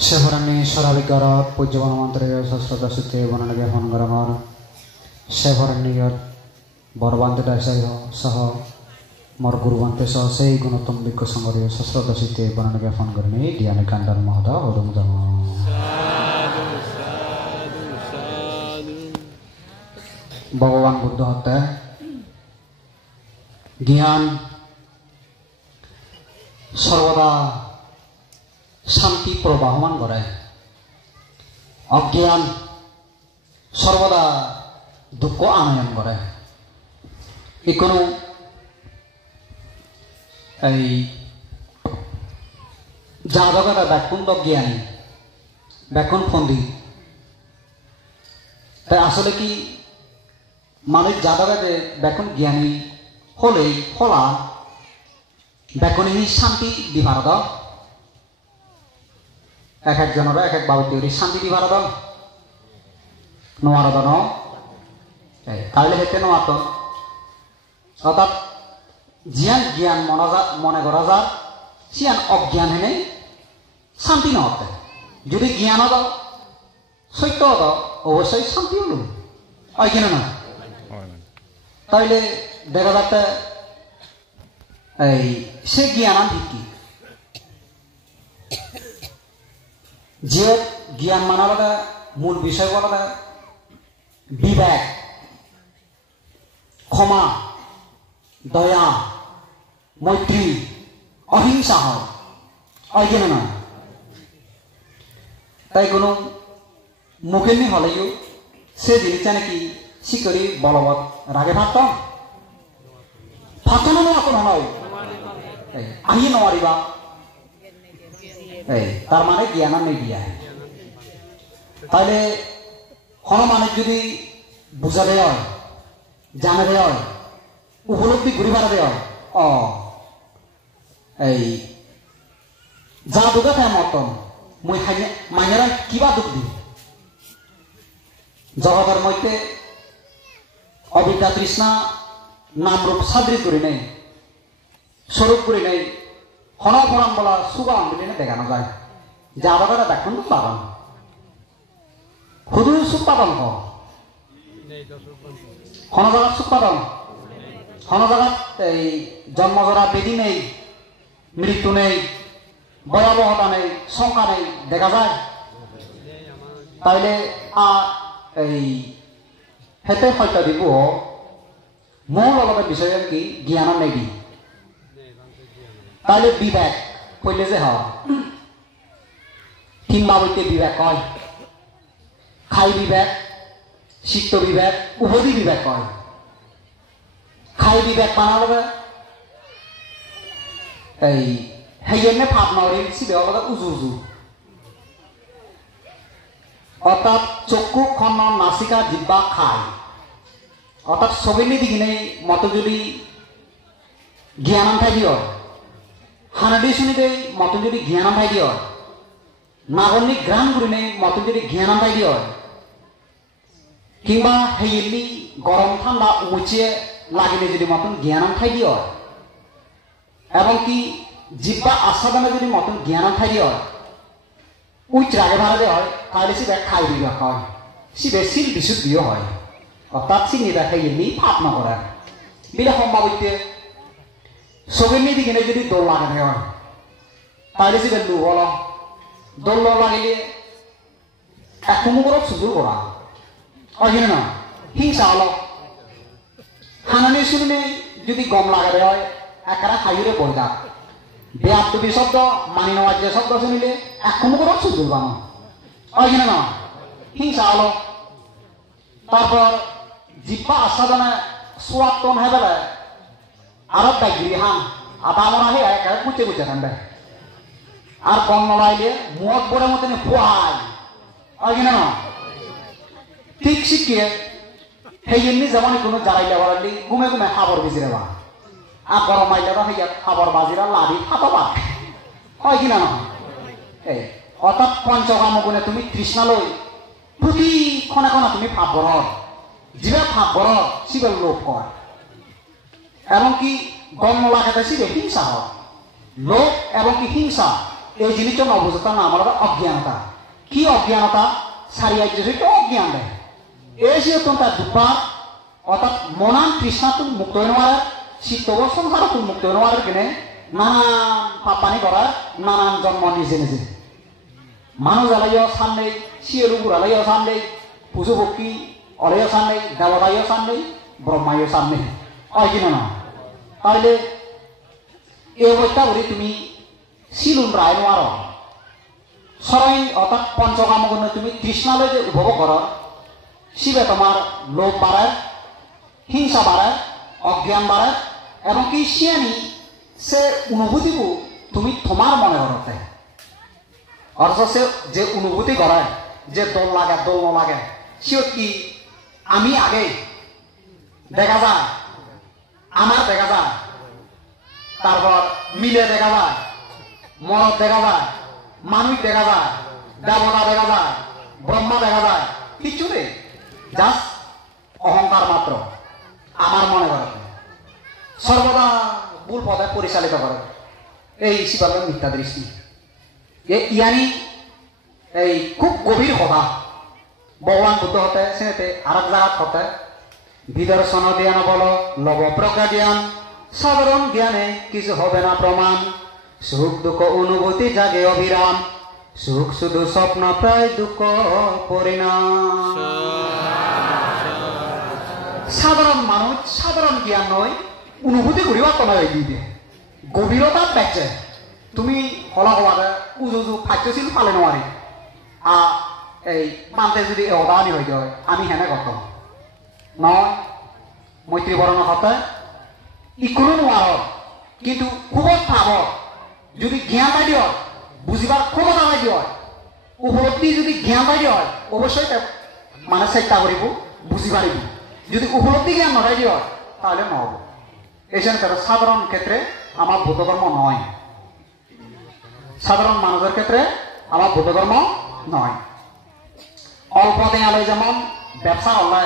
Seharani Saravikara Pujawan Mantri Sastra Sute Bananaga Hongaramar Seharani Barbante Dasayo Saha Margurvante Sasai Gunatum Bikosamari Sastra Sute Bananaga Hongarni Diana Kandar Mahada Odumdama Bhagavan Buddha Hatta Gyan Sarvada শান্তি প্রবাহমান করে অজ্ঞান সর্বদা দুঃখ আনয়ন করে কোনো এই যাদবরা ব্যাকুণ্ড জ্ঞানী ব্যাকুণ ফন্দি তাই আসলে কি মানুষ যাদবে ব্যাকুণ জ্ঞানী হলেই হলা ব্যাকুণী শান্তি বিভারদ এক একজনেরা এক এক বাবুতে শান্তি বিভারদ নোয়ারদ ন তাহলে হেতে নোয়াত অর্থাৎ জিয়ান জ্ঞান মনে করা যা সিয়ান অজ্ঞান হেনে শান্তি নহতে যদি জ্ঞান হদ সত্য হদ অবশ্যই শান্তি হল হয় কিনা না তাইলে দেখা যাচ্ছে এই সে জ্ঞান ভিত্তি যে জ্ঞান মানার মূল বিষয় বলা বিবেক ক্ষমা দয়া মৈত্রী অহিংসা হয় কিনা না তাই কোনো মুখেনি হলেও সে জিনিসটা নাকি শিকরি বলবৎ রাগে ভাবতাম ভাবতো না এখন নয় আহি নওয়ারিবা তার মানে জ্ঞান নেই দিয়া তাহলে কোনো মানুষ যদি বুঝা দেয় জানা দেয় উপলব্ধি ঘুরি ভাড়া দেয় এই যা দুঃখা থাকে মতন মই মাইনেরা কিবা দুঃখ দি জগতের মধ্যে অবিদ্যা তৃষ্ণা নামরূপ সাদৃ করি নেই স্বরূপ করি নেই হনক হরাম বলা সুগা আঙ্গুলিনে দেখানো যায় যাদবেরা দেখুন তো পাবান শুধু সুখ পাবান হন জায়গাত সুখ পাবান হন জায়গাত এই জন্মজরা বেদি নেই মৃত্যু নেই ভয়াবহতা নেই শঙ্কা নেই দেখা যায় তাইলে এই হেতে সত্য দিব মূল অলপের বিষয় কি জ্ঞান নেই তাহলে বিবেক কইলে যে হয় তিন বাবুতে বিবেক কয় খাই বিবেক চিত্ত বিবেক উভতি বিবেক কয় খাই বিবেক মানার এই হেয়েনে ভাব নরি সিবে অলগা উজু উজু অর্থাৎ চক্ষু খন্ন নাসিকা জিব্বা খায় অর্থাৎ সবিনি দিকে মতো যদি জ্ঞান থাকি হানাডি শুনিতে মতো যদি জ্ঞান পাই দিয় নাগরিক গ্রাম ঘুরিনে মতো যদি জ্ঞান পাই দিয় কিংবা হেইলি গরম ঠান্ডা উচিয়ে লাগিলে যদি মতন জ্ঞান থাই দিয় এবং কি জিব্বা আস্বাদনে যদি মতন জ্ঞান থাই দিয় উচ্চ রাগে ভাড়া দেওয়া হয় তাহলে সিবে খাই বিবেক হয় সিবে শিল বিশুদ্ধিও হয় অর্থাৎ সিনিটা হেইলি ভাব নকরে বিলে সম্ভাবিত সবের দিকে যদি দোল লাগানো হয় তাহলে সে লু বল দোল লাগিলে এক মুখরত সুযোগ করা হয় না হিংসা হল হানানি শুনলে যদি গম লাগাতে হয় একারা খাইলে বইটা বেয়াত্তবি শব্দ মানি নেওয়ার যে শব্দ শুনিলে এক মুখরত সুযোগ বানো হয় না হিংসা হল তারপর জিব্বা আস্বাদনে সোয়াত্তন হয়ে গেলে আরব বাইগিরি হান আটা মনে হয় একা কুচে কুচে থাকবে আর কম নলাইলে মুখ বড় মতন ফুয়াই হয় কিনা না ঠিক শিখিয়ে সেই এমনি যেমন কোনো জ্বালাইলে বাড়ালি ঘুমে ঘুমে খাবার বেজি দেবা আর গরম আইলে হইয়া খাবার বাজিরা লাড়ি খাবা হয় কিনা না এই অর্থাৎ পঞ্চকাম গুণে তুমি তৃষ্ণা লই প্রতি ক্ষণে ক্ষণে তুমি ভাব বড় জিরা ভাব বড় শিবের লোভ কর এমনকি গণ লাগাতে শিবে হিংসা হয় লোভ এবং কি হিংসা এই জিনিসটা নবুঝতার নাম হলো অজ্ঞানতা কি অজ্ঞানতা সারিয়াই যে অজ্ঞান দেয় এই যে তার দুপার অর্থাৎ মনান তৃষ্ণা তুমি মুক্ত হয়ে নেওয়ার শীতব সংসার তুমি মুক্ত হয়ে নেওয়ার কিনে নানান পাপানি করার নানান জন্ম নিজে নিজে মানুষ আলাইও সান নেই শিয়রুপুর আলাইও সান নেই পুজো ভক্তি অলাইও সান নেই দেবতাইও সান নেই ব্রহ্মাইও সান নেই হয় কিনা না তাহলে এই অবস্থা করি তুমি শিলুন রায় নোয়ার সরাই অর্থাৎ পঞ্চকামগুণ তুমি তৃষ্ণালয় যে উপভোগ কর শিবে তোমার লোভ বাড়ায় হিংসা বাড়ায় অজ্ঞান বাড়ায় এবং কি শিয়ানি সে অনুভূতিবু তুমি তোমার মনে করতে অথচ সে যে অনুভূতি করায় যে দোল লাগে দোল লাগে সে কি আমি আগে দেখা যায় আমার দেখা যায় তারপর মিলে দেখা যায় মরদ দেখা যায় মানুষ দেখা যায় দেবতা দেখা যায় ব্রহ্মা দেখা যায় কিছু নেই জাস্ট অহংকার মাত্র আমার মনে করে সর্বদা ভুল পথে পরিচালিত করে এই শিবালয় মিথ্যা দৃষ্টি ইয়ানি এই খুব গভীর কথা ভগবান বুদ্ধ হতে সেনেতে আরেক জায়গা হতে বিদর্শন জ্ঞান বলো লব প্রজ্ঞা জ্ঞান সাধারণ জ্ঞানে কিছু হবে না প্রমাণ সুখ দুঃখ অনুভূতি জাগে অবিরাম সুখ শুধু স্বপ্ন প্রায় দুঃখ পরিণাম সাধারণ মানুষ সাধারণ জ্ঞান নয় অনুভূতি করিবা তোমার দিবে গভীরতা দেখছে তুমি হলা হওয়ারে উজু খাদ্যশীল পালে নোৱাৰি এই মানতে যদি অদানি হয়ে যায় আমি হেনে কত নয় মৈত্রী বরণ হতে ইকোনো নোয়ার কিন্তু খুব ভাব যদি জ্ঞান পাই দিয় বুঝিবার ক্ষমতা পাই দিয় উপলব্ধি যদি জ্ঞান পাই দিয় অবশ্যই মানে চেষ্টা করব বুঝি পারিব যদি উপলব্ধি জ্ঞান নপাই দিয় তাহলে নহব এই সাধারণ ক্ষেত্রে আমার ভূতকর্ম নয় সাধারণ মানুষের ক্ষেত্রে আমার ভূতকর্ম নয় অল্প দেয়ালয় যেমন ব্যবসা হলে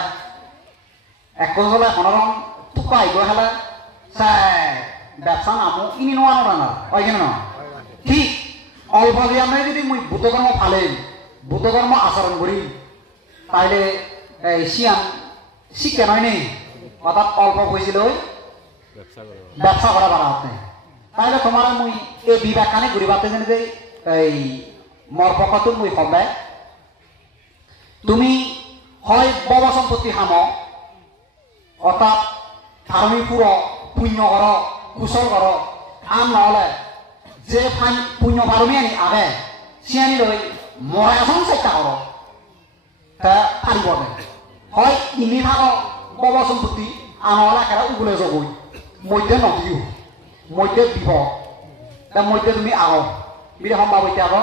এক হলে মনোরম টুকা আইব হলে ব্যবসা নামো ইনি নোয়ানো রানা হয় কেন ঠিক অল্প জ্ঞানে যদি মুই ভূতকর্ম ফালিম ভূতকর্ম আচরণ করি তাইলে শিয়ান শিক্ষা নয় নেই অর্থাৎ অল্প বুঝিল ব্যবসা করা বাড়া হতে তাহলে তোমার মুই এই বিবেকখানে ঘুরিবাতে জানি যে এই মর পক্ষত মুই হবে তুমি হয় বব সম্পত্তি হাম অর্থাৎ ধার্মিক পুর পুণ্য কর কুশল কর আম নহলে যে ফাইন পুণ্য পারমি আনি আগে সিয়ানি লৈ মরা এখন চেষ্টা কর তা পারিব হয় ইনি ভাগ বব সম্পত্তি আনহলে একেবাৰে উগুলে জগই মধ্যে নদীও মধ্যে বিপদ তার মধ্যে তুমি আগ বিরে সম্ভব হইতে আগ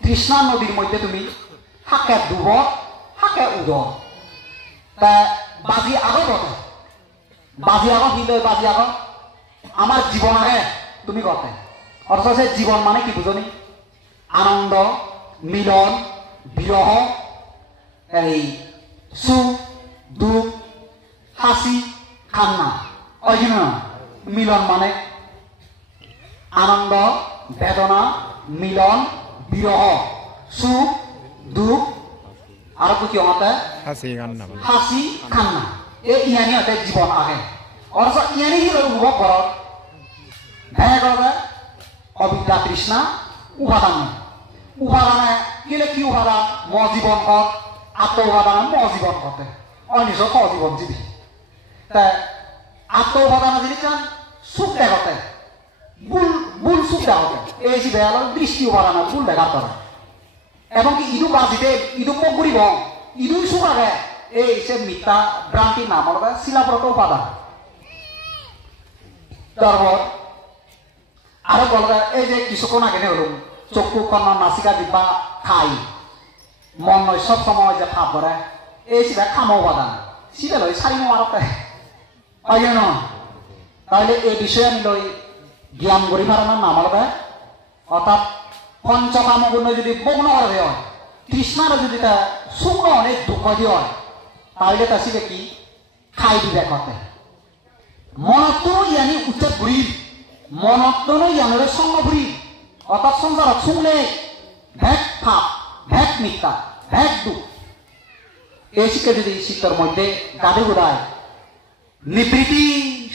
কৃষ্ণা নদীর মধ্যে তুমি হাকে ডুব হাকে উদ তা বাজি আগত বাজি আগত হিন্দু বাজি আগত আমার জীবন আগে তুমি কতে অথচ সে জীবন মানে কি বুঝনি আনন্দ মিলন বিরহ এই সুখ দুঃখ হাসি কান্না অহিন মিলন মানে আনন্দ বেদনা মিলন বিরহ সুখ দুঃখ আর কি হতে হাসি কান্না এই ইয়ানি হতে জীবন আগে অথচ ইয়ানি কি অনুভব কর হ্যাঁ করবে অবিদ্যা তৃষ্ণা উপাদান উপাদানে কিলে কি উপাদান ম জীবন কর আত্ম উপাদান ম জীবন করতে অনিজ জীবন জীবী তা আত্ম উপাদান যদি চান সুখ দেখাতে ভুল সুখ দেখাতে এই যে বেয়াল দৃষ্টি উপাদান ভুল দেখা করে এবং কি ইদু বাজিতে ইদু পগুড়িব ইদু সুখ আগে এই সে মিথ্যা ভ্রান্তি নাম হল শিলাব্রত উপাদান তারপর আরো বলবে এই যে কিছুক্ষণ আগে হলুম চক্ষু কর্ণ নাসিকা দিব্যা খাই মন নয় সব সময় যে ভাব করে এই সিবা খাম উপাদান সিবা লই সারি মারতে হয় না তাহলে এই বিষয়ে আমি লই জ্ঞান করি পারানোর নাম হল অর্থাৎ পঞ্চকামগুণ যদি বগ্ন করা দেওয়া হয় তৃষ্ণার যদি তা শুকনো অনেক দুঃখ দিয়ে হয় তাহলে তা সিবে কি খাই দিবে করতে মনত্ব ইয়ানি উচ্চত ঘুরি মনত্ব ইয়ানের সঙ্গ ঘুরি অর্থাৎ সংসারত শুনলে ভেদ ফাপ ভেদ মিথ্যা ভেদ দুঃখ এই শিক্ষা যদি চিত্তর মধ্যে গাধে গোদায় নিবৃত্তি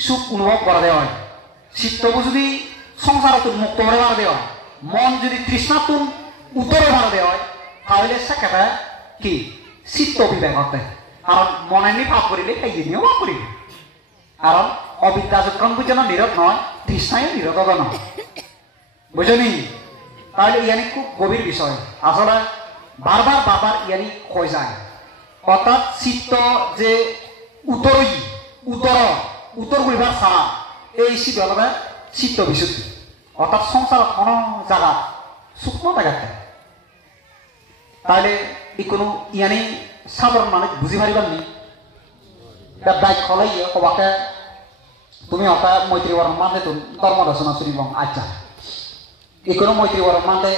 সুখ অনুভব করা দেওয়া হয় চিত্তকে যদি সংসারত মুক্ত করে বার দেওয়া হয় মন যদি তৃষ্ণাতুন উত্তরে বার দেওয়া হয় তাহলে সেক্ষেত্রে কি চিত্ত বিবেক হতে কারণ মনে নি পাপ করিলে সেই জিনিসও পাপ করিবে কারণ অবিদ্যা যখন বুঝানো নিরত নয় তৃষ্ণায় নিরত নয় বুঝলি তাহলে ইয়ানি খুব গভীর বিষয় আসলে বারবার ইয়ানি হয়ে যায় অর্থাৎ চিত্ত যে উত্তর করিবার ছাড়া এই শীত হলে চিত্ত বিশুদ্ধি অর্থাৎ সংসার কোনো জায়গা শুকনো জায়গাতে তাহলে এই কোনো ইয়ানি সাধারণ মানুষ বুঝি পারিবার নি দায়িত্ব হলাই কবাকে তুমি হতা মৈত্রী বরং মানে তো ধর্ম রচনা শুনিব আচ্ছা এই কোনো মৈত্রী বরং মানে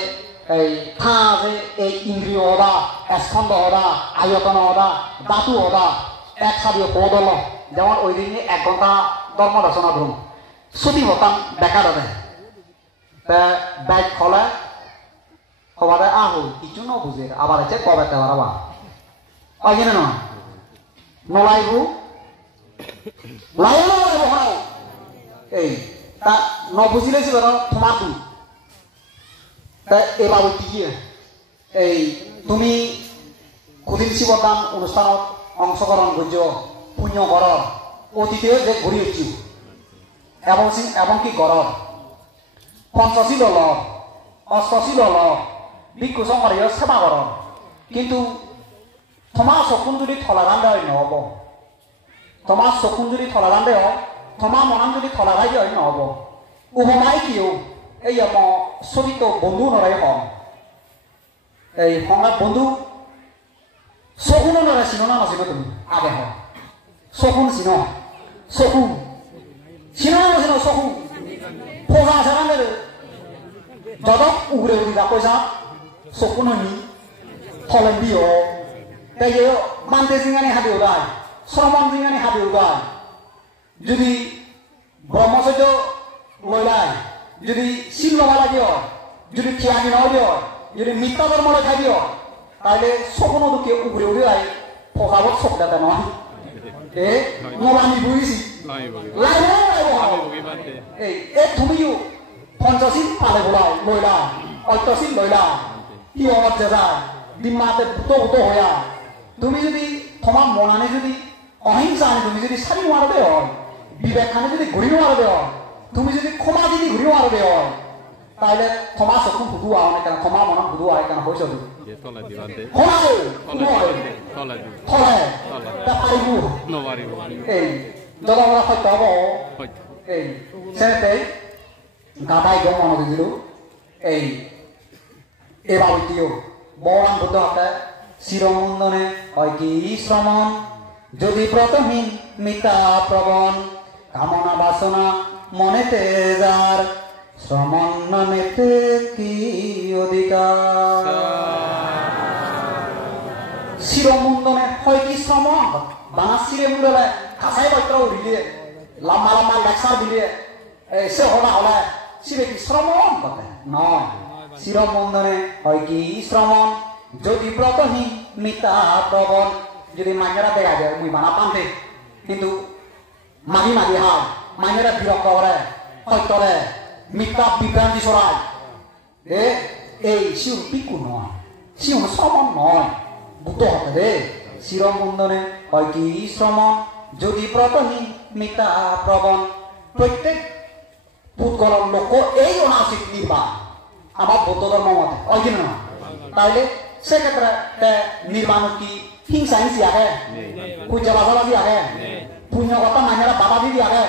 এই থা যে এই ইন্দ্রিয় হদা স্কন্ধ হদা আয়তন হদা ধাতু হদা এক সাদীয় পদ হল যেমন ওই দিনে 1 ঘন্টা ধর্ম রচনা ধরুন ছুটি হতাম বেকার হবে বাইক খোলা হবারে আহো কিছু ন বুঝে আবার আছে কবে পারবা হয় কিনা নয় নলাইবু লাইব হও এই তা ন বুঝিলে সে তোমার তুই তা এবার কি এই তুমি কুদিন শিবদান অনুষ্ঠানত অংশগ্রহণ করছ পুণ্য কর অতীতে যে ঘুরি উঠছি এবং কি কর পঞ্চশীল হল অষ্টশীল হল ভিক্ষু সংঘারীয় সেবা কর কিন্তু তোমার চকুন যদি থলাগান দেয় নহব তোমার চকুন যদি থলাগান দেয় তোমার মনান যদি থলাগাই দেয় নহব উপমাই কিও এই চলিত বন্ধু নৰাই হম এই সংঘাত বন্ধু চকুনো নৰাই চিনো না নাচিব তুমি আগে হয় চকুন চিন চকু চিনো না নাচিনো চকু ফোজা আছে না যদক উগরে উগরি যা পয়সা চকুন হনি থলেন দিও তাই মানতে জিঙানি হাবি ওদায় শ্রমণ জিঙানি হাবি ওদায় যদি ব্রহ্মচর্য লইলায় যদি শিল লবা লাগিও যদি ঠিয়ানি নদিও যদি মিথ্যা ধর্ম লেখা দিও তাহলে সকনো দুঃখে উগরে উগরে আই ফসাবত চক দাতা নয় এ নলানি বুঝিছি এই তুমিও পঞ্চশীল পালে বলাই লইলা অল্পশীল লইলা কি অমত যায় ডিমাতে বুতো হইয়া তুমি যদি তোমার মনানে যদি অহিংসা আনে তুমি যদি সারি মারবে হয় বিবেকানে যদি ঘুরি মারবে হয় তুমি যদি ক্ষমা যদি ঘুরি মারবে হয় তাহলে ক্ষমা চকু ফুটুয়া হয় কেন ক্ষমা মনন ফুটুয়া হয় কেন হয়েছে এই দাদা আমরা সত্য হব এই সেনেতে গাদাই গম মনে দিছিল এই এবার দিও বরান বুদ্ধ হতে শিরমুন্দনে হয় কি শ্রমণ যদি প্রথমহীন মিথ্যা প্রবণ কামনা বাসনা মনেতে যার শ্রমণ নামেতে কি অধিকার শিরমুন্দনে হয় কি শ্রমণ বানা শিরে মুড়লে কাঁচাই বৈত্র উড়িলে লম্বা লম্বা লেকচার দিলে সে হলা হলে শিরে কি শ্রমণ বলে নয় শিরমুন্দনে হয় কি শ্রমণ যদি ব্রতহীন মিথ্যা প্রবণ যদি মাইনেরা দেখা যায় মুই বানা পান্তে কিন্তু মাগি মাগি হায় মাইনেরা বিরক্ত করে সত্যরে মিথ্যা বিভ্রান্তি ছড়ায় এই শিউর পিকু নয় শিউর শ্রমণ নয় বুতো হতে দে শিরমুন্দনে হয় কি শ্রমণ যদি ব্রতহীন মিথ্যা প্রবণ প্রত্যেক পুৎকলম লোক এই অনাসিক নির্বাণ আমার বৌদ্ধ ধর্ম মতে হয় কিনা নয় তাহলে সেক্ষেত্রে নির্মাণ কি হিংসা হিংসি আগে পূজাবাজি আগে পুণ্যকতা মাইনেরা বাধা দিবি আগে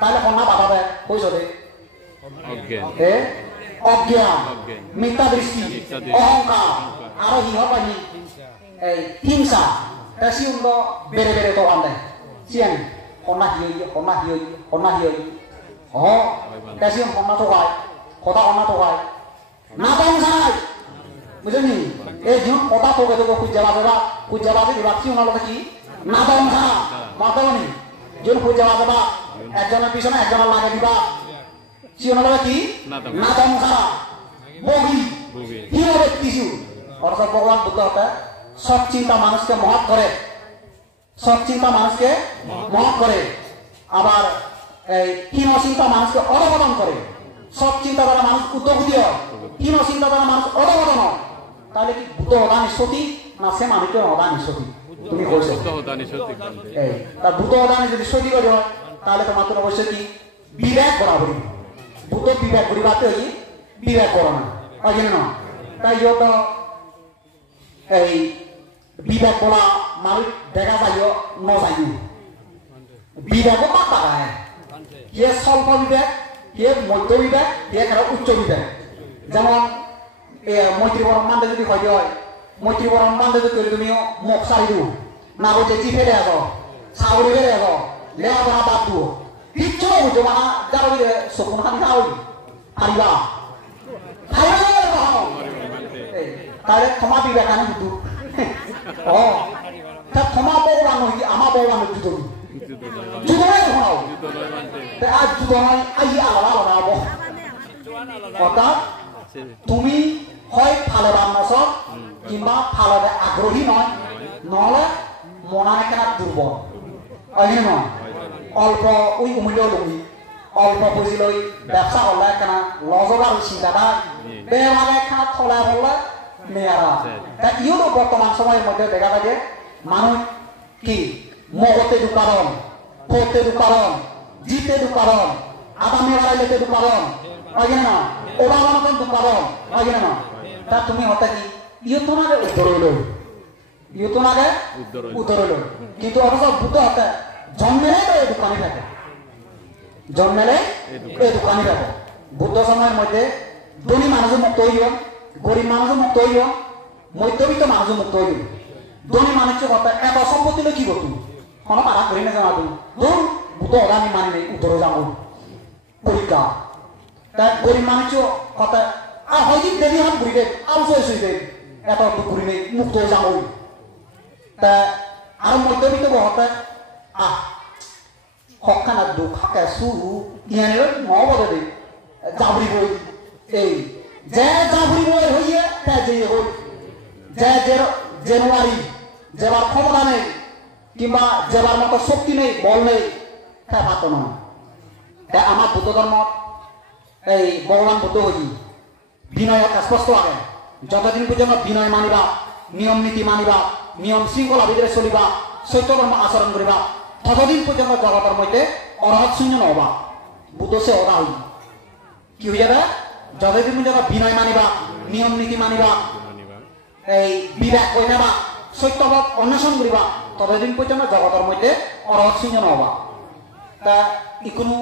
তাহলে কন্যা বাধা দেয় কইছো দে অজ্ঞান মিথ্যা দৃষ্টি অহংকার আরো হিংসাবাজি এই হিংসা সিউন্দ বেড়ে বেড়ে দোকান দেয় সিয়াং কন্যা হিয়ই সিউন কন্যা ঠকায় কথা কন্যা ঠকায় না দংসায় বুঝলি এই জীবন কথা তোকে দেবো পূজাবাজি দিবা কি ওনার কি না দংসা মাতনি যখন পূজাবাজি একজনের পিছনে একজনের লাগে দিবা চিয়নলৈ কি নাদম খাৰা বগি হিৰ ব্যক্তিছু অর্থাৎ ভগবান বুদ্ধ হতে সব চিন্তা মানুষকে মহৎ করে সব চিন্তা মানুষকে মহৎ করে আবার এই হীন চিন্তা মানুষকে অধপতন করে সব চিন্তা দ্বারা মানুষ উদ্যোগী হয় হীন চিন্তা দ্বারা মানুষ অধপতন হয় তাহলে কি বুদ্ধ হদানি সতী না সে মানুষের হদানি সতী তুমি বলছো এই তার বুদ্ধ হদানি যদি সতী করে হয় তাহলে তোমার তো অবশ্যই কি বিবেক বরাবরি বুদ্ধ বিবেক করিবাতে হই বিবেক করো না হয় কি না তাই যত এই বিবেক বলা মানুষ দেখা যাইও ন যাইও বিবেকও পাক পাকায় কে স্বল্প বিবেক কে মধ্য বিবেক কে কারো উচ্চ বিবেক যেমন মৈত্রী বরম বান্ধে যদি হয় মৈত্রী বরম বান্ধে যদি তুমিও মুখ সারি দিও না বলতে চি ফেলে আস সাউরি ফেলে আস লেয়া বনা বাদ দিও কিচ্ছু বুঝো মানা যারা সকুন খানি খাওয়াই হারিবা তাহলে ক্ষমা বিবেক আনি বুঝু তা ক্ষমা বলবান হই আমার বলবান জুতো জুতো নাই শোনাও আজ জুতো নয় আই আলাদা আলাদা হব অর্থাৎ তুমি হয় ফালেবার নসব কিংবা ফালবে আগ্রহী নয় নহলে মনানে কেনা দুর্বল হয় নয় অল্প ওই উমিল লুমি অল্প পুঁজি লই ব্যবসা করলে কেনা লজবার চিন্তাটা বেমানে কেনা থলা বললে মেয়ারা তা ইউরো বর্তমান সময়ের মধ্যে দেখা যায় যে মানুষ কি মগতে দুকারণ ফোতে দুকারণ জিতে দুকারণ আদামি বাড়াইলেতে দুকারণ হয় না ওরা মতন দুকারণ হয় না তা তুমি হতে কি ইউতনাকে উত্তর হইল কিন্তু অথচ বুদ্ধ হতে জন্মেলে এই দোকানে থাকে জন্মেলে এই দোকানে থাকে বুদ্ধ সময়ের মধ্যে ধনী মানুষ মুক্ত হইব গরিব মানুষ মুক্ত হইব মধ্যবিত্ত মানুষ মুক্ত হইব ধনী মানুষের কথা এত সম্পত্তি কি করতো কোনো পারা করি না জানা তুমি ধরুন বুদ্ধ ওরা আমি মানি নেই উত্তরে যাবো পরীক্ষা তাই গরিব মানুষের কথা আর হয়তো দেরি হাম ঘুরি দেয় আর শুয়ে এত ঘুরি নেই মুক্ত হয়ে যাবো তা আর মধ্যবিত্ত হতে হকানা দুঃখে শুরু ইয়ানের মহবত দেয় যাবরি বই এই যে যাবরি বই হইয়ে তা যে হই যে জানুয়ারি যেবার ক্ষমতা নেই কিংবা যেবার মতো শক্তি নেই বল নেই তা পাত নয় তাই আমার বুদ্ধ ধর্ম এই ভগবান বুদ্ধ হই বিনয় স্পষ্ট আগে যতদিন পর্যন্ত বিনয় মানিবা নিয়ম নীতি মানিবা নিয়ম শৃঙ্খলা ভিতরে চলিবা সত্য ধর্ম আচরণ করিবা ততদিন পর্যন্ত জগতের মধ্যে অরহত শূন্য নহবা বুদ্ধ সে অদা হই কি হয়ে যাবে যতদিন পর্যন্ত বিনয় মানিবা নিয়ম নীতি মানিবা এই বিবেক কই নেবা সত্যবাদ অন্বেষণ করিবা ততদিন পর্যন্ত জগতের মধ্যে অরহত শূন্য নহবা তা ইকোনো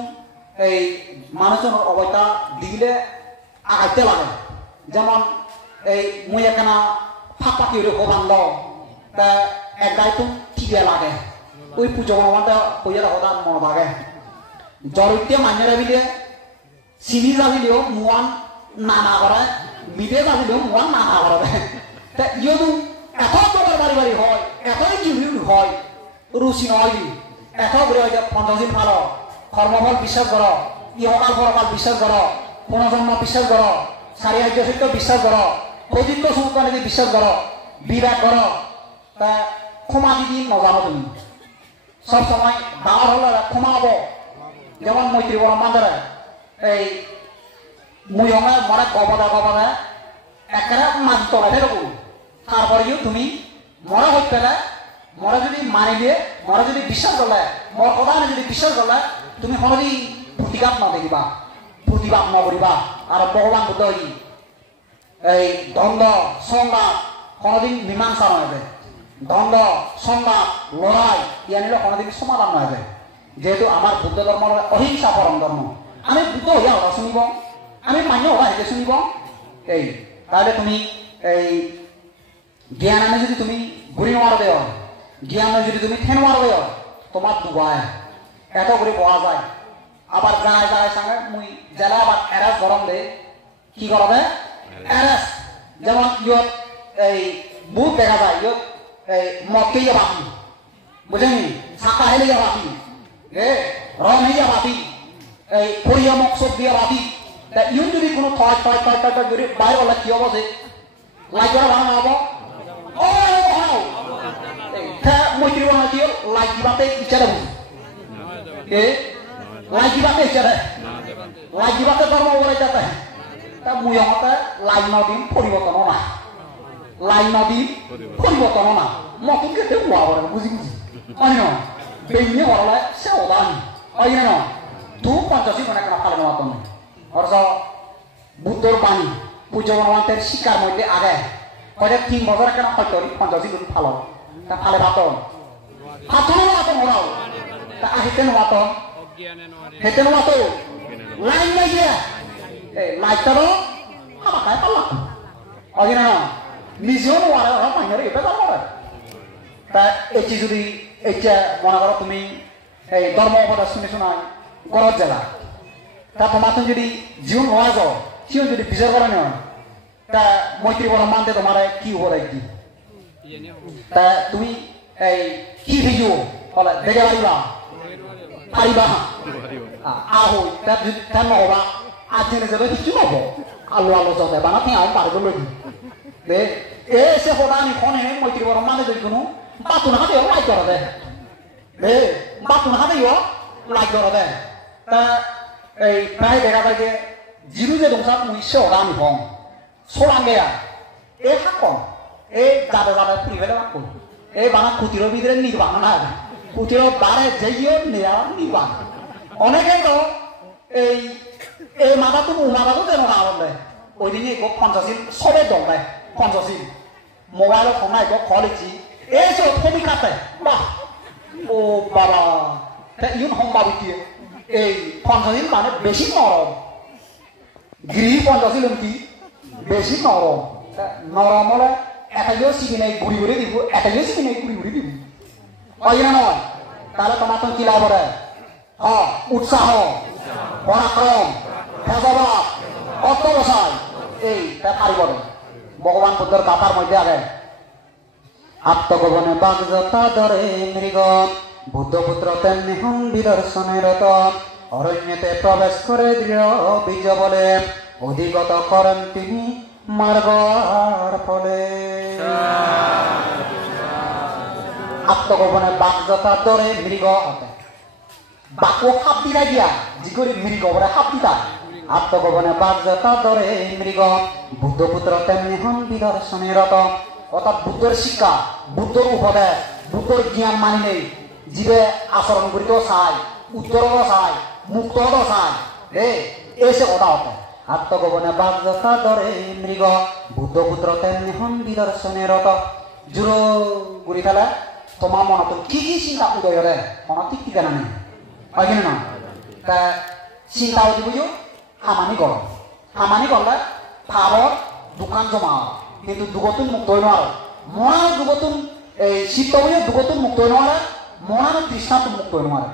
এই মানুষজনের অবস্থা দিলে আগাইতে লাগে যেমন এই মই একখানা ফাঁক পাখি হবান ল তা এক দায়িত্ব ঠিকে লাগে ওই পুজো মনটা কইয়া হদান মন লাগে জরিতে মান্যরা বিলে চিনি যাবিলেও মুয়ান নানা করে মিলে যাবিলেও মুয়ান নানা করে তা ইয়দু এত প্রকার বাড়ি বাড়ি হয় এতই জিউল হয় রুচি নয় এত করে হয় যে পঞ্চদিন ভালো কর্মফল বিশ্বাস কর ইহকাল পরকাল বিশ্বাস কর পুনর্জন্ম বিশ্বাস কর সারি আর্য সত্য বিশ্বাস কর প্রদীপ্ত সমুদ্র বিশ্বাস কর বিবেক কর তা ক্ষমা দিদি নজানো তুমি সব সময় দাঁড় হলে ক্ষমা হব যেমন মৈত্রী বরম বান্ধরে এই মুয়ঙে মনে গবাদা একেবারে মাঝ তলাতে রাখো তারপরেও তুমি মনে হয়ে পেলে মনে যদি মানি দিয়ে মনে যদি বিশ্বাস করলে মোর কথা যদি বিশ্বাস করলে তুমি সনদি প্রতিঘাত নদেখিবা প্রতিবাদ নকরিবা আর ভগবান বুদ্ধ এই দ্বন্দ্ব সংঘাত কোনদিন মীমাংসা নয় দ্বন্দ্ব সংঘাত লড়াই ইয়ানিলে কোনদিন সমাধান নয় যেহেতু আমার বুদ্ধ ধর্ম অহিংসা পরম ধর্ম আমি বুদ্ধ হইয়া ওরা শুনিব আমি মান্য ওরা হেঁটে শুনিব এই তাহলে তুমি এই জ্ঞান আনে যদি তুমি ঘুরি মারা দেও জ্ঞান যদি তুমি ঠেন মারা দেও তোমার ডুবায় এত করে পাওয়া যায় আবার যায় সঙ্গে মুই জেলা আবার এরাস গরম দে কি করা যায় এরাস যেমন ইয়ত এই বুধ দেখা যায় ইয়ত এই মদকে ইয়ে বাকি বুঝেনি শাখা হেলে ইয়ে বাকি রং হয়ে বাকি এই পরিয়ামক সব দিয়ে রাখি তা ইউন যদি কোনো থয় থয় থয় থয় থয় যদি বাইরে ওলা কি হবো যে লাইক করা ভালো হবো ও হ্যাঁ মৈত্রী বানা দিও লাইক দিবাতে ইচ্ছা দেবো এ লাইক দিবাতে ইচ্ছা দেয় লাইক দিবাতে ধর্ম বলে যাতে তা মুয়মতে লাইক নদীন পরিবর্তন না লাইন নদী পরিবর্তন না মতন কেটে হওয়া বলে বুঝি বুঝি অন্য বেইনে হলে সে ওদানি অন্য না তু পঞ্চাশি মানে কেন ফালে নেওয়া তুমি অর্থ বুদ্ধর বাণী পুজো বনবান্তের শিকার মধ্যে আগে কয়টা 3 বছর কেন হয়তো পঞ্চাশি গুণ ফালো তা ফালে ভাতন হাতন ভাতন ওরাও তা হেতে নোয়াত হেতে নোয়াত লাইন নাই গিয়া এই লাইটটা তো আমার খায় পাল্লা অন্য না নিজেও নোয়ারে ওরা মাইনারে এটা জানো রে তা এটি যদি এইটা মনে করো তুমি এই ধর্ম উপদেশ শুনে শোনায় গরজ জেলা তা তোমার যদি জীবন হওয়া যাও সিও যদি বিচার করে নেওয়া তা মৈত্রী বড় মানতে তোমার কি হবো কি তা তুমি এই কি ভিডিও বলে দেখে পারিবা পারিবা আহো তা যদি তা নহবা আজ জেনে যাবে কিছু নহব আলো আলো যাবে বানা তুমি আমি পারবো লবি দে এসে হলা আমি ফোনে মৈত্রী বড় মানে যদি কোনো বাতু না দেও লাইক করা দে দে বাতু না দেও লাইক করা দে তা এই প্রায় দেখা যায় যে জিরু যে দংসা মুই সে হলা আমি ফোন সোলাং গেয়া এ হাকন এ যাবে যাবে পুরিবে বাকো এ বানা খুতির ভিতরে নির্বাণ না খুতির বারে যেইও নেয়া নির্বাণ অনেকে তো এই এই মাথাটো উমাদাতো যেন আনন্দে ওই দিনে গো 50 সবে দল নাই 50 মোবাইল ফোন নাই গো কলেজি এই যে ফোন কাটে বাহ ও বাবা তা ইউন হম্বাবি কি এই 50 মানে বেশি নরম গিরি 50 কি বেশি নরম নরম হলে এটাইও শিখি নাই ঘুরি ঘুরি দিব এটাইও শিখি নাই ঘুরি ঘুরি দিব হয় না নয় তাহলে তোমার তো কি লাভ হবে উৎসাহ পরাক্রম হেজবাব অত্যবসায় এই পারিব ভগবান বুদ্ধর কাতার মধ্যে আগে আত্মগোপনে বাগযথা ধরে মৃগ বুদ্ধপুত্র তেমনি হন বিদর্শনের রত অরণ্যতে প্রবেশ করে দৃঢ় বীজ বলে অধিগত করেন তিনি মার্গর ফলে আত্মগোপনে বাগযথা ধরে মৃগ হতে বাকো হাত দিলা দিয়া যি করে মৃগ বলে হাত দিতা আত্মগোপনে বাগযথা ধরে মৃগ বুদ্ধপুত্র তেমনি হন বিদর্শনের রত অর্থাৎ বুদ্ধর শিক্ষা বুদ্ধর উপদেশ বুদ্ধর জ্ঞান মানি নেই জীবে আচরণ করিতেও চায় উত্তরও চায় মুক্তও চায় এসে কথা হতে আত্মগোপনে বাগযথা ধরে মৃগ বুদ্ধপুত্র তেমনি হন বিদর্শনের রত জুড়ো ঘুরি ফেলে তোমার মনত কি কি চিন্তা উদয় হলে মনত ঠিক ঠিকানা নেই হয় কিনা না তা চিন্তা হতে বুঝো হামানি গরম হামানি গলে ভাবর দোকান জমা কিন্তু দুগতুন মুক্ত হই নোৱাৰো মনৰ দুগতুন এই শীত হয়ে দুগতুন মুক্ত হই নোৱাৰে মনৰ তৃষ্ণাটো মুক্ত হই নোৱাৰে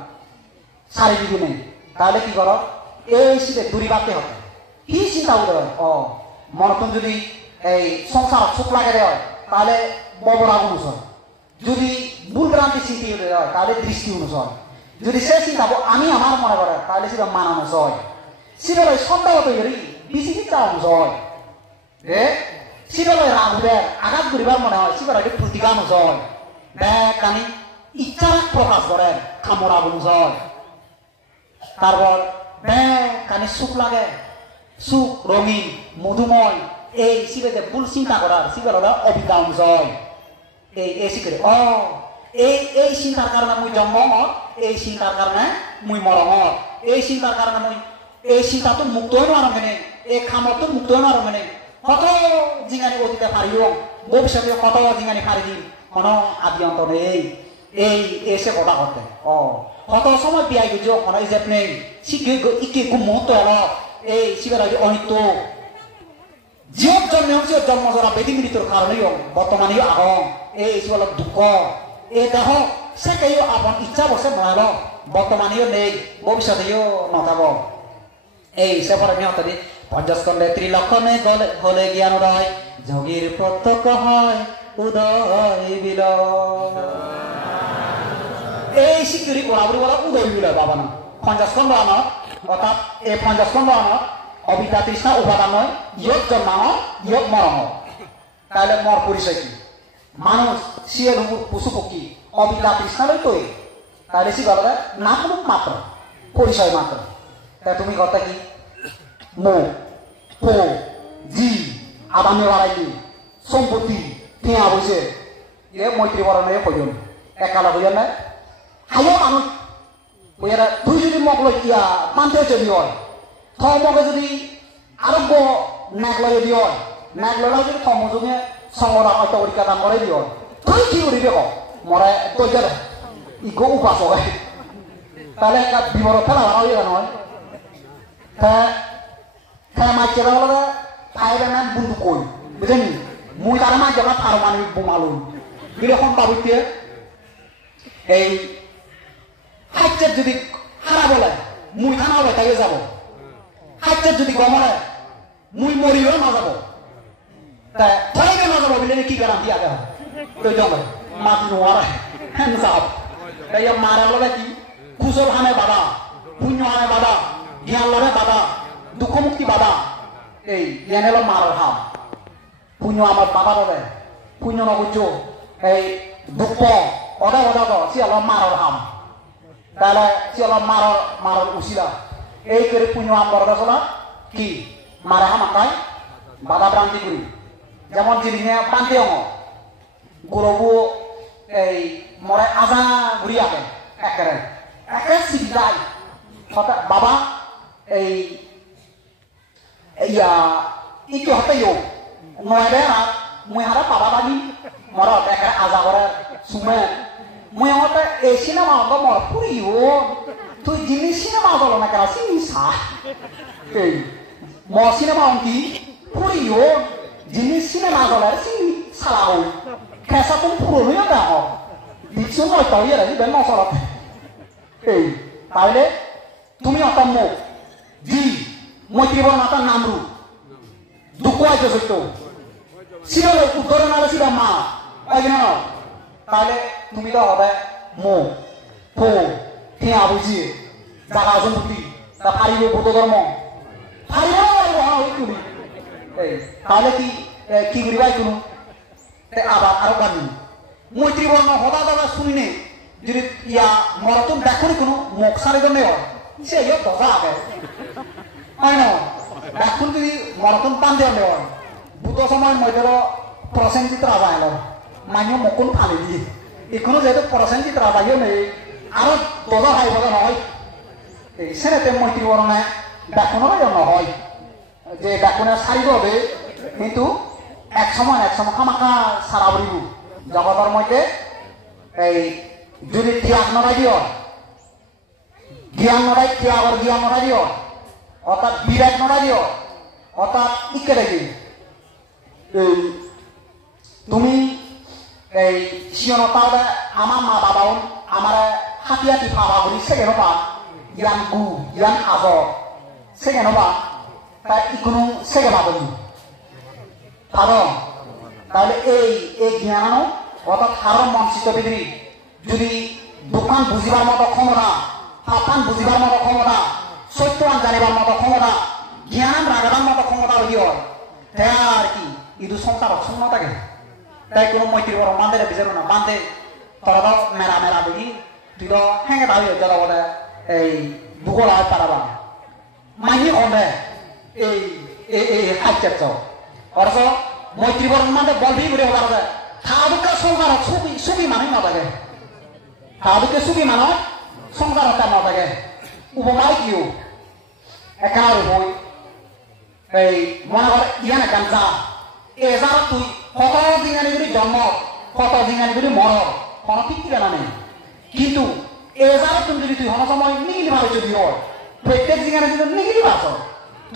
সারি দিবি নেই তাহলে কি করো এই শীতে দূরি বাতে হতে কি চিন্তা করে মনতন যদি এই সংসার সুখ লাগে হয় তাহলে ববরা অনুসর যদি ভুল ভ্রান্তি স্মৃতি হয় তাহলে দৃষ্টি অনুসর যদি সে চিন্তা আমি আমার মনে করে তাহলে সেটা মানানো হয় সেটা সন্দেহ তৈরি বেশি চিন্তা অনুসর সিবালে রাহুলের আঘাত করিবার মনে হয় সিবার আগে প্রতিকার নজয় ব্যাগ কানি ইচ্ছা প্রকাশ করেন খামরা বুঝয় তারপর ব্যাগ কানি সুখ লাগে সুখ রঙিন মধুময় এই সিবেতে ভুল চিন্তা করার সিবার হলো অভিজ্ঞা অনুজয় এই শিখে এই চিন্তার কারণে মুই জন্ম এই চিন্তার কারণে মুই মরম এই চিন্তার কারণে মুই এই চিন্তাটো মুক্ত হই নোৱাৰো মানে এই খামতো মুক্ত হই নোৱাৰো মানে কত জিঙানি অতীতে পারিও ভবিষ্যতে কত জিঙানি পারি দিম কোন আদি অন্ত নেই এই এসে কথা করতে কত সময় বিয়াই গুজো কোন ইজেত নেই শিখে ইকে মুহূর্ত হলো এই শিবের অনিত্য জীব জন্ম জরা বেদি মৃত্যুর কারণেও বর্তমানেও আগম এই শিবল দুঃখ এই দেহ সে কেউ আপন ইচ্ছা বসে নয় বর্তমানেও নেই ভবিষ্যতেও নথাব এই সে পরে নিহত পঞ্চস্কন্ধে ত্রিলক্ষণে গলে জ্ঞান উদয় যোগীর প্রত্যক্ষ হয় উদয় বিল এই শিক্ষিত বরাবরি বলা উদয় বিল বাবা না পঞ্চস্কন্ধ আমার অর্থাৎ এই 50 খণ্ড অবিদ্যা তৃষ্ণা উপাদান নয় ইয়ত জন্মানো ইয়ত মরণ তাহলে মর পরিচয় কি মানুষ শিয়াল পশু পক্ষী অবিদ্যা তৃষ্ণা লই তৈরি তাহলে সে বলা নাম মাত্র পরিচয় মাত্র তাই তুমি কথা কি মো ফো জি আদামে বাড়াইলি সম্পত্তি ঠেয়া বসে এ মৈত্রী বরণে কইন একালা বুঝেন না হাইও মানুষ বুঝেরা তুই যদি মগ লই ইয়া মানতে যদি হয় থ মগে যদি আরোগ্য নাক লয় যদি হয় নাক লয় যদি সমজুঙে সংগরা হয়তো পরীক্ষা দান করে দিও তুই কি করি দেখ মরে তৈ গেলে ইগো উপাস হয় তাহলে একটা বিবর ফেলা বানাও ইয়ে নয় হ্যাঁ মাইকেরা হলে ফাইভের নাম বন্ধু কই বুঝেনি মুই তার মা যাবা পারমাণবিক বোমালু এরকম বাবুকে এই হাইচের যদি হারা বলে মুই থানা হবে তাই যাব হাইচের যদি গমলে মুই মরিও না যাব তা ফাইভে না যাব বলে কি গ্যারান্টি আগে হবে তুই যাবে মাছ নোয়ারা হ্যাঁ যাব তাই মারা হলে কি কুশল হামে বাধা পুণ্য হামে বাধা জ্ঞান লাভে বাধা দুঃখ মুক্তি বাধা এই জ্ঞান এলো মারার হাম পুণ্য আমার বাধা বলে পুণ্য নবুজ এই দুঃখ অদা অদা তো সে হলো মারার হাম তাহলে সে হলো মারার উশিলা এই করে পুণ্য হাম বড় না কি মারা হাম আঁকায় বাধা ভ্রান্তি করি যেমন জিনিসে পান্তি অঙ্গ গরবু এই মরে আজা ঘুরি আঁকে একেবারে একে সিদ্ধাই বাবা এই ইয়া ইটো হতে ইউ নয় দে না মুই হারা বাবা বাগি মর একেবারে আজা করে সুমে মুই হতে এই সিনেমা হতো মর পুরিও তুই জিনিস সিনেমা হলো না কেন সিনিসা এই ম সিনেমা অঙ্কি পুরিও জিনিস সিনেমা হলো সিনি সালাও খেসা তুমি পুরোনো না হ দিছো নয় তাই এর বেন মশলা এই তাহলে তুমি অতম মুখ জি মৈত্রী বরণ আপনার নামরু দুঃখ আছে সত্য শিরল উত্তর নালে শিরা মা ওই না তাহলে তুমি তো হবে মো ফো ঠিয়া বুঝিয়ে জাগা সম্পত্তি তা ফারিব বুদ্ধ ধর্ম ফারিব তুমি এই তাহলে কি করিবাই কোনো আবার আরো গানি মৈত্রী বর্ণ হদা দাদা শুনিনে যদি ইয়া মরতন দেখুনি কোনো মুখ সারি জন্য সে দশা আগে হয় না দেখুন যদি মরতন পান দেওয়া দেওয়া বুধ সময় মধ্যে প্রসেনজিৎ রাজা এলো মাইও মকুন ফালি দিয়ে এখনো যেহেতু প্রসেনজিৎ রাজাইও নেই আরো দজা ভাই বলে নহয় এই সেনেতে মৈত্রী বর্ণে দেখুনেরও জন্য হয় যে দেখুনের সারিব হবে কিন্তু এক সময় খামাখা সারা বলিব জগতের মধ্যে এই যদি ত্যাগ নড়াই দিও জ্ঞান নড়াই ত্যাগর জ্ঞান নড়াই দিও অর্থাৎ বিরাট নড়াই দিও অর্থাৎ ইকে দেখি এই তুমি এই সিয়নতা আমার মা বাবাও আমার হাতিয়াতি ভাবা বলি সেকেন্ড পা জ্ঞান গু জ্ঞান আজ সেকেন্ড পা তাই ইকোনো সেকে ভাবনি ভালো তাহলে এই জ্ঞান অর্থাৎ হারম মঞ্চিত বিক্রি যদি দোকান বুঝিবার মতো ক্ষমতা হাফান বুঝিবার মতো ক্ষমতা সত্যবান জানিবার মতো ক্ষমতা জ্ঞান রাগাবার মতো ক্ষমতা হই হয় তাই আর কি ইদু সংসার শূন্য থাকে তাই কোনো মৈত্রী বড় বান্ধে বিচার না বান্ধে তোরা তো মেলা দেখি তুই তো হ্যাঁ দাবি যারা বলে এই ভূগোল হয় পারাবা মাইনি অনে এই হাইচার অথচ মৈত্রী বড় বান্ধে বলবি বলে হবার তাদেরকে সংসার সুখী মানুষ না থাকে তাদেরকে সুখী মানুষ সংসার হতে না থাকে উপমায় কিও একেবারে বই এই মনে কর ইয়ান একান যা এজার তুই কত দিনানি যদি জন্ম কত দিনানি যদি মর কোনো ঠিক ঠিকানা নেই কিন্তু এজার তুমি যদি তুই হন সময় নিগিলি ভাবে যদি হয় প্রত্যেক দিনানি যদি নিগিলি বাঁচ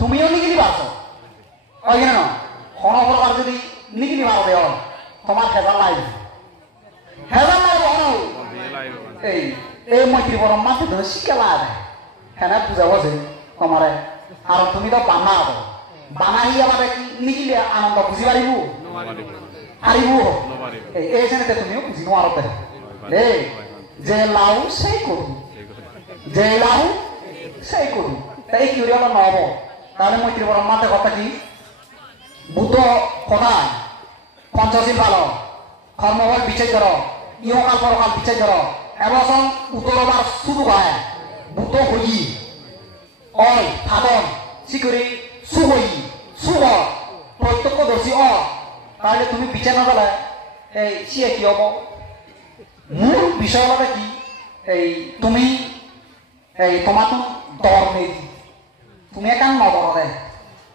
তুমিও নিগিলি বাঁচ হয় না হন প্রকার যদি নিগিলি ভাবে দেওয়া তোমার হেজার লাইব হন এই মৈত্রী বড় মাঝে ধরে শিখে লাভ হ্যাঁ বুঝাবো যে তোমারে আর তুমি তো বানা হব বানাই আবার নিগিলে আনন্দ বুঝি পারিব পারিব এই শ্রেণীতে তুমিও বুঝি নোৱাৰো যে লাউ সেই করু যে লাউ সেই করু তাই কি হলো নহব তাহলে মৈত্রী ব্রহ্মাতে কথা কি বুদ্ধ কোথায় পঞ্চশীল ভালো কর্মবল বিচার কর ইহকাল পরকাল বিচার কর এবছর উত্তরবার শুরু হয় বুদ্ধ হই অয় ফাদন সিকুরি সুহই সুহ প্রত্যক্ষদর্শী তাহলে তুমি বিচার না করলে এই সিয়ে কি হব মূল বিষয় হলো কি এই তুমি এই তোমার তো দর নেই তুমি একান নবর দে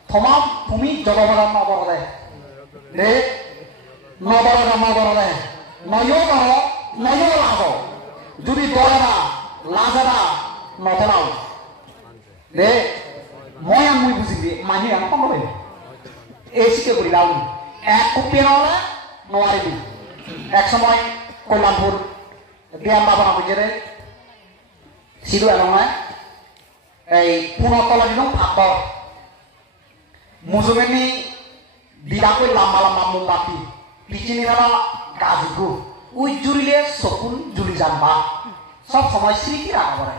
তোমার তুমি জলবর নবর দে রে নবর দে নয় কর নয় লাভ যদি দরে না লাজে না নতলাও রে মই আমি বুঝিবি মানুষ আমি কম হবে এই শিখে করি লাভ এক কুপি নহলে নোৱাৰিবি এক সময় কল্যাণপুর ব্যায়াম বাবা বুঝে সিধু এলমায় এই পুনতলা দিন ভাত মুজুমেনি বিরাকৈ লাম্বা লাম্বা মোমবাতি পিচিনি নালা গাজুকু উই জুড়িলে চকুন জুলি জানবা সব সময় স্মৃতি রাখা পড়ে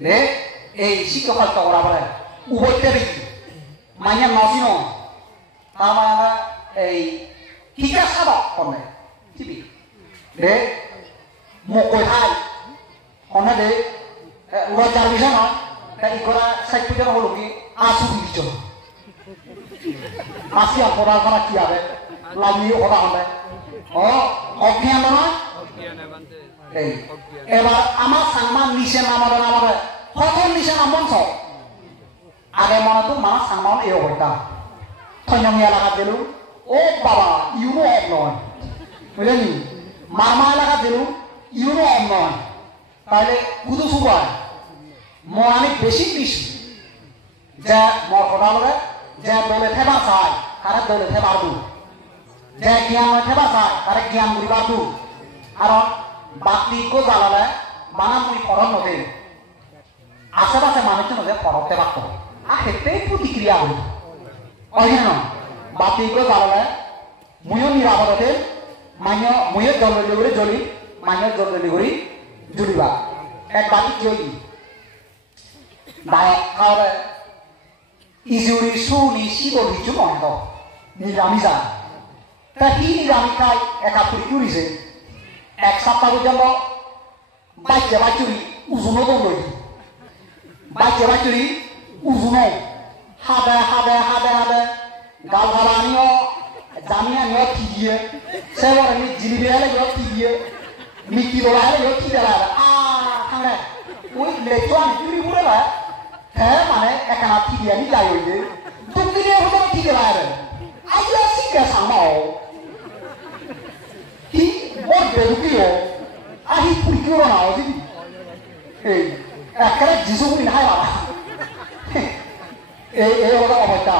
রে এই শিক্ষক করা পড়ে উভয়তে দেখি মাইয়া নচিন তার মানে এই ঠিকা সাদক কনে টিভি রে মকই হাই কনে দে লজ্জার বিষয় নয় তাই করা সাইড জন হলো কি আসু দিচ্ছ আসি অপরাধনা কি হবে লাগিয়ে কথা হবে অজ্ঞান নয় এই এবার আমার সাংমান নিচে নামাবে নামাবে প্রথম নিচে নামন সব আগে মনে তো মা সাংমান এই অবস্থা থৈনমি এলাকা দিল ও বাবা ইউনো অফ নয় বুঝলেন মামা এলাকা দিল ইউনো অফ নয় তাহলে কুদু সুবাই মনে বেশি বেশি যে মর কথা বলে যে দলে থেবা চাই তারা দলে থেবার দু যে জ্ঞান থেবা চাই তারা জ্ঞান করিবার দু কারণ বাতিকো জ্বালালে বানামুনি ফরন নদে আশেপাশে মানুষের মধ্যে ফরকতে পারত আর সেটাই প্রতিক্রিয়া হল অহিন বাতিকো জ্বালালে মুয়ো নিরাপদে মান্য মুয়ো জলদি করে জ্বলি মান্য জলদি করে জ্বলিবা এক বাতি জ্বলি দায়ক খাওয়াবে ইজুরি সুনি শিব কিছু বন্ধ নিরামিষা তা কি নিরামিষ খাই একা পুরি চুরিছে এক সপ্তাহ পর্যন্ত বাইকে বাচুরি উজুনো দৌড় বাইকে বাচুরি উজুনো হাবে হাবে হাবে হাবে গাল গালা আনিও জামিয়া নিও কি দিয়ে সেবার আমি জিলিবি হলে নিও কি দিয়ে মিকি বলা হলে নিও কি দেলা থাঙ্গে ওই লেচো আমি চুরি করে না হ্যাঁ মানে একানা কি দিয়ে আমি যাই হইলে তুমি দিয়ে হতো কি দেলা রে আইয়া শিখে সামাও কি বড় বেরুকিও আহি পুরিকিও না ওদি এই একবারে জিসুগুলি নাই বাবা এই হলো অবস্থা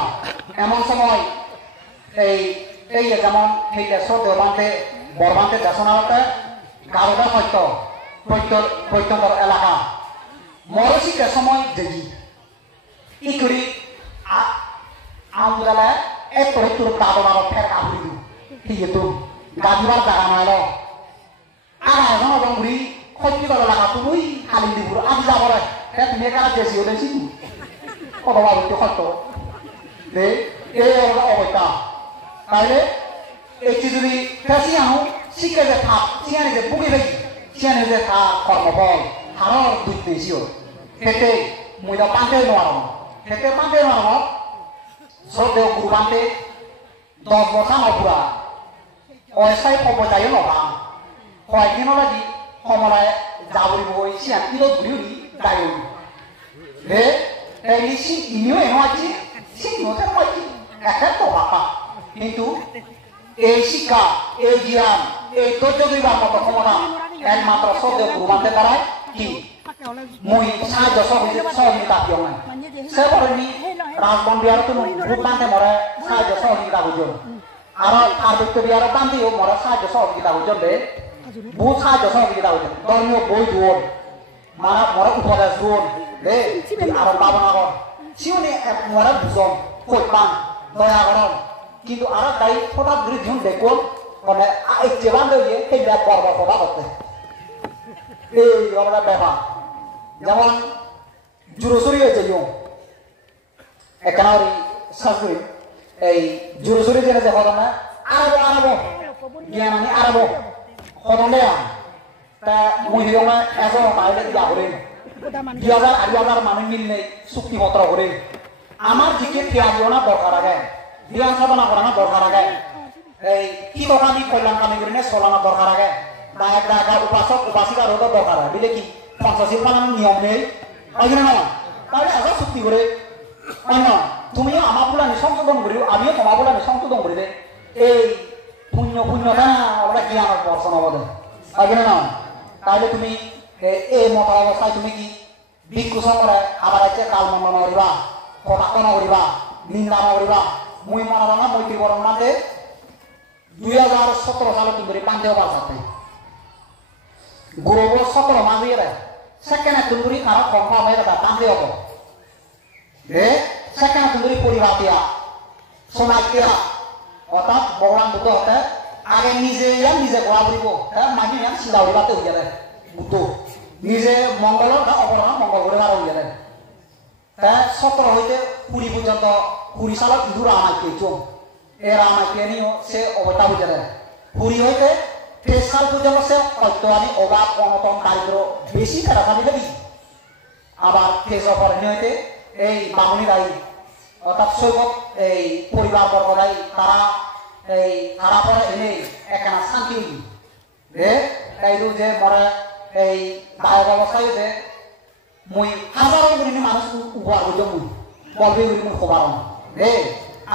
এমন সময় এই যেমন এই দেশর দেওবান্তে বরবান্তে দেশনাতে গারোটা সত্য প্রত্যন্তর এলাকা মরসিতে সময় দেখি ই করি আমদালে এক করে তোর দাদো দাদো ফের কাপড়ি দিও ঠিক আছে গাজুবার জায়গা নয় আর এখন রঙুরি ক্ষতি করা লাগা তুমি খালি দিব আজ যাব রে তুমি এখানে বেশি হলে শিখু কত ভাবে তো কত দে এই অবস্থা তাহলে একটি যদি ফেসি আনো শিখে যে থাক চিয়ানি যে বুকে দেখি চিয়ানি যে থাক কর্মফল হারর দুই বেশিও সেতে মহিলা পান্তে নোয়ার সেতে পান্তে নোয়ার শ্রদ্ধেয় গুরু পান্তে 10 বছর নপুরা অস্থায়ী ক্ষমতায় নবা কয়েকদিন লাগি সময় যাবই বই সিয়ান কিলো ঘুরি গাই রে এই সি ইনিও এনো আছে সি নতে পাইছি একটা তো বাপা কিন্তু এই শিক্ষা এই জ্ঞান এই তথ্য দিবার মতো ক্ষমতা একমাত্র শ্রদ্ধেয় গুরু মানতে পারায় কি মই সাহায্য সহযোগিতা দিও না সেবরনি রাজবন বিহার তো গ্রুপ বানতে মরে সাহায্য সহযোগিতা বুঝো আর ব্যক্তি বিহার বান্ধিও মরে সাহায্য সহযোগিতা বুঝো দে বহু সাহায্য সহযোগিতা বুঝো ধর্মীয় বই দুন মারা মরে উপদেশ দুন দে আর পাবনা কর সিউনি মরে বুঝন কই পান দয়া করন কিন্তু আর তাই হঠাৎ করে ঝুম দেখুন মানে এই চেবান দিয়ে এই ব্যাপ পর্ব করতে এই আমরা ব্যাপার যেমন জোরসরি হয়েছে ইয়ং একানারি সাজুই এই জোরসরি জেনে যে হদনা আরাবো জ্ঞানানি আরাবো হদনে তা মহিলা এজন বাইরে দিয়া করে 2000 মানুষ মিললে চুক্তিপত্র করে আমার দিকে ত্যাগনা দরকার আগে ধ্যান সাধনা করানো দরকার আগে এই কি দোকানি কল্যাণ কামি করে চলানো দরকার আগে দায়ক দায়িকা উপাসক উপাসিকার হতো দরকার দিলে কি পঞ্চাশীর বানানোর নিয়ম নেই হয় না তাহলে এত চুক্তি করে হয় না তুমিও আমার বলানি সংশোধন করিও আমিও তোমার বলানি সংশোধন করি দে এই পুণ্যতা ওরা জ্ঞানের দর্শন অবদে হয় না তাহলে তুমি এই মত অবস্থায় তুমি কি ভিক্ষু সংগ্রে আবার আছে কাল মন্ডন করিবা কটাক্ষ নকরিবা নিন্দা নকরিবা মুই মনে না মৈত্রী বরণ মাঝে 2017 সালে তুমি পাঞ্জাব বাসাতে গৌরব 17 মাঝে সেকেন্ড তুমি কারো কনফার্ম হয়ে গেছে পাঞ্জাব সেকেন্ড তুমি পরিবার দিয়া সমাজ দিয়া অর্থাৎ ভগবান বুদ্ধ হতে আগে নিজে গোড়া করিব মাঝে চিন্তা করিবাতে হয়ে যাবে বুদ্ধ নিজে মঙ্গল অপরাধ মঙ্গল করে আর হয়ে যাবে 17 হইতে 20 পর্যন্ত 20 সালত ইঁদুর আমাকে চোখ এর আমাকে নিয়েও সে অবতা হয়ে যাবে 20 হইতে 23 সাল পর্যন্ত সে অত্যয়ানি অভাব অনটন দারিদ্র বেশি খেলা থাকি দেবি আবার 23 পরে হইতে এই বামুনি দায়ী অর্থাৎ শৈবত এই পরিবার বর্গ দায়ী তারা এই তারা পরে এনে একখানা শান্তি তাইলো যে মরে এই দায়ক অবস্থায় যে মই হাজারো গুণী মানুষ উপহার হইল মুই বলবে মুই খবর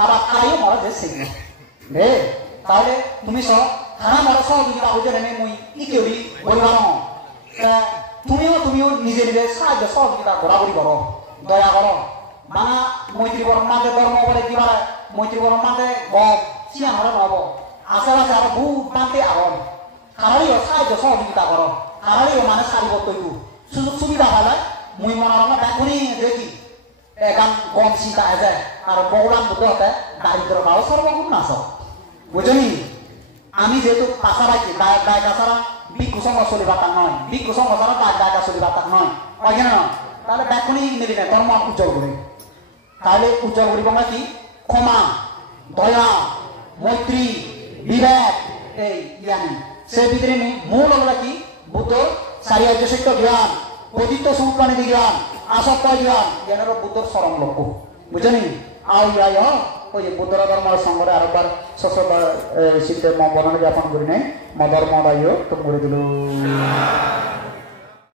আবার তারাইও মরে যে সেগুলো তাহলে তুমি সব হানা মরে সহযোগিতা হইতে নেমে মুই ইকেউরি বলবার তুমিও নিজে সাহায্য সহযোগিতা ঘোরাঘুরি করো দয়া করো মানা মৈত্রী বরণ মাঝে ধর্ম বলে কিবা মৈত্রী বরণ মাঝে চিনা হলে নহব আশেপাশে আরো বহুত মানতে আরো কারারিও সাহায্য সহযোগিতা করো কারারিও মানে সারিবদ্ধ সুযোগ সুবিধা পালে মুই মনে হয় এখনই দেখি এখন কম চিন্তা আছে আর ভগবান বুদ্ধ হতে দারিদ্র ভাও সর্বগুণ নাচ বুঝলি আমি যেহেতু পাশাপাশি দায়িকা ছাড়া ভিক্ষু সঙ্গ চলিবার তাক নয় ভিক্ষু সঙ্গ ছাড়া দায়িকা চলিবার তাক নয় হয় না তাহলে এখনই নেবি না ধর্ম উজ্জ্বল করে তাহলে উজ্জ্বল করিব না কি ক্ষমা দয়া মৈত্রী বিবেক এই জ্ঞানী সে ভিতরে মূল হলো কি বুদ্ধ চারিয়ার্য সত্য জ্ঞান পতিত্ব সংক্রান্ত জ্ঞান আসক্ত জ্ঞান জ্ঞানের বুদ্ধর চরম লক্ষ্য বুঝলি আও যাই ওই যে বুদ্ধর ধর্মের সঙ্গে আরেকবার সশস্ত্র শীতের বর্ণনা জ্ঞাপন করি নাই মদর মদাইও তো করে দিল